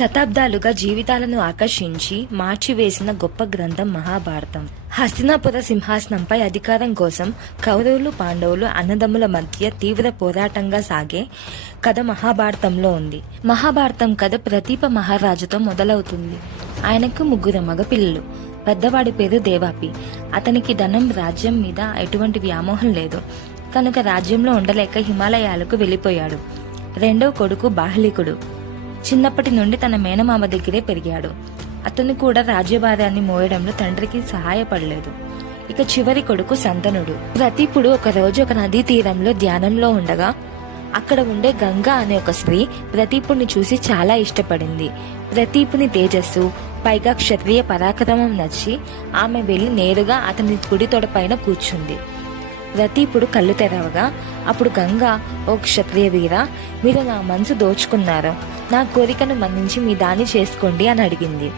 శతాబ్దాలుగా జీవితాలను ఆకర్షించి మార్చివేసిన గొప్ప గ్రంథం మహాభారతం. హస్తినాపుర సింహాసనంపై అధికారం కోసం కౌరవులు పాండవులు అన్నదమ్ముల మధ్య తీవ్ర పోరాటంగా సాగే కథ మహాభారతంలో ఉంది. మహాభారతం కథ ప్రతీప మహారాజుతో మొదలవుతుంది. ఆయనకు ముగ్గురు మగపిల్లలు. పెద్దవాడి పేరు దేవాపి. అతనికి ధనం రాజ్యం మీద ఎటువంటి వ్యామోహం లేదు. కనుక రాజ్యంలో ఉండలేక హిమాలయాలకు వెళ్ళిపోయాడు. రెండో కొడుకు బాహ్లికుడు. చిన్నప్పటి నుండి తన మేనమామ దగ్గరే పెరిగాడు. అతను కూడా రాజ్యభారాన్ని మోయడంలో తండ్రికి సహాయపడలేదు. ఇక చివరి కొడుకు సంతనుడు. ప్రతీపుడు ఒక రోజు ఒక నదీ తీరంలో ధ్యానంలో ఉండగా అక్కడ ఉండే గంగా అనే ఒక స్త్రీ ప్రతీపుని చూసి చాలా ఇష్టపడింది. ప్రతీపుని తేజస్సు పైగా క్షత్రియ పరాక్రమం నచ్చి ఆమె వెళ్ళి నేరుగా అతని కుడి తొడపైన కూర్చుంది. ప్రతీపుడు కళ్ళు తెరవగా అప్పుడు గంగా ఓ క్షత్రియ వీర మీరు నా మనసు దోచుకున్నారు. నా కోరికను మన్నించి మీ దాన్ని చేసుకోండి అని అడిగింది.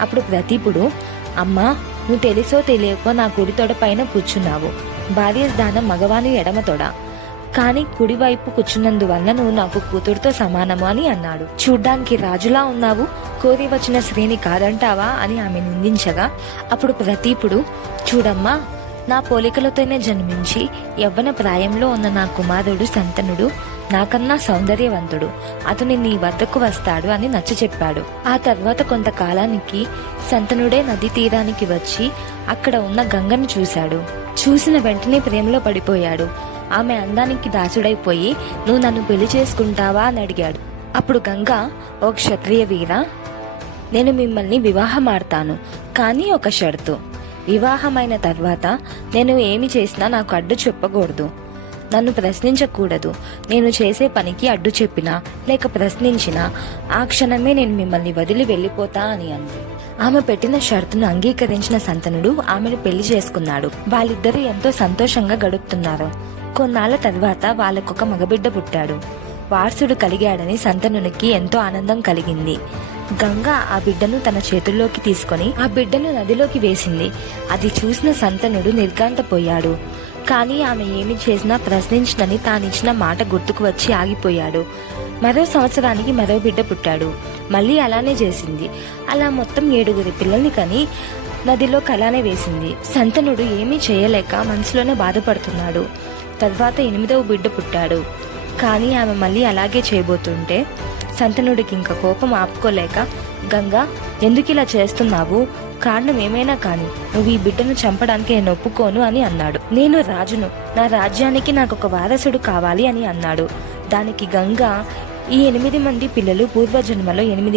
అప్పుడు ప్రతీపుడు అమ్మా నువ్వు తెలుసో తెలియకో నా కుడి తొడ పైన కూర్చున్నావు. భార్య స్థానం మగవాని ఎడమ తొడ. కానీ కుడివైపు కూర్చున్నందువల్ల నువ్వు నాకు కూతురుతో సమానము అని అన్నాడు. చూడ్డానికి రాజులా ఉన్నావు? కోరి వచ్చిన స్త్రీని కాదంటావా? అని ఆమె నిందించగా అప్పుడు ప్రతీపుడు చూడమ్మా నా పోలికలతోనే జన్మించి యవ్వన ప్రాయంలో ఉన్న నా కుమారుడు సంతనుడు నాకన్నా సౌందర్యవంతుడు. అతని నీ వద్దకు వస్తాడు అని నచ్చ చెప్పాడు. ఆ తర్వాత కొంతకాలానికి సంతనుడే నది తీరానికి వచ్చి అక్కడ ఉన్న గంగను చూశాడు. చూసిన వెంటనే ప్రేమలో పడిపోయాడు. ఆమె అందానికి దాసుడైపోయి నువ్వు నన్ను పెళ్ళి చేసుకుంటావా? అని అడిగాడు. అప్పుడు గంగ ఓ క్షత్రియ వీరా నేను మిమ్మల్ని వివాహమాడతాను కానీ ఒక షరతు. వివాహమైన తర్వాత నేను ఏమి చేసినా నాకు అడ్డు చెప్పకూడదు. నన్ను ప్రశ్నించకూడదు. నేను చేసే పనికి అడ్డు చెప్పినా లేక ప్రశ్నించినా ఆ క్షణమే నేను మిమ్మల్ని వదిలి వెళ్ళిపోతా అని అంది. ఆమె పెట్టిన షరతును అంగీకరించిన సంతనుడు ఆమెను పెళ్ళి చేసుకున్నాడు. వాళ్ళిద్దరూ ఎంతో సంతోషంగా గడుపుతున్నారు. కొన్నాళ్ళ తర్వాత వాళ్ళకొక మగబిడ్డ పుట్టాడు. వారసుడు కలిగాడని సంతనునికి ఎంతో ఆనందం కలిగింది. గంగ ఆ బిడ్డను తన చేతుల్లోకి తీసుకొని ఆ బిడ్డను నదిలోకి వేసింది. అది చూసిన సంతనుడు నిర్గాంతపోయాడు కానీ ఆమె ఏమి చేసినా ప్రశ్నించనని తానిచ్చిన మాట గుర్తుకు వచ్చి ఆగిపోయాడు. మరో సంవత్సరానికి మరో బిడ్డ పుట్టాడు. మళ్ళీ అలానే చేసింది. అలా మొత్తం ఏడుగురి పిల్లల్ని కని నదిలోకి అలానే వేసింది. సంతనుడు ఏమీ చేయలేక మనసులోనే బాధపడుతున్నాడు. తర్వాత ఎనిమిదవ బిడ్డ పుట్టాడు. కానీ ఆమె మళ్ళీ అలాగే చేయబోతుంటే సంతనుడికి ఇంకా కోపం ఆపుకోలేక గంగా ఎందుకు ఇలా చేస్తున్నావు? కారణం ఏమైనా కాని నువ్వు ఈ బిడ్డను చంపడానికి నేను ఒప్పుకోను అని అన్నాడు. నేను రాజును. నా రాజ్యానికి నాకు ఒక వారసుడు కావాలి అని అన్నాడు. దానికి గంగా ఈ ఎనిమిది మంది పిల్లలు పూర్వజన్మలో ఎనిమిది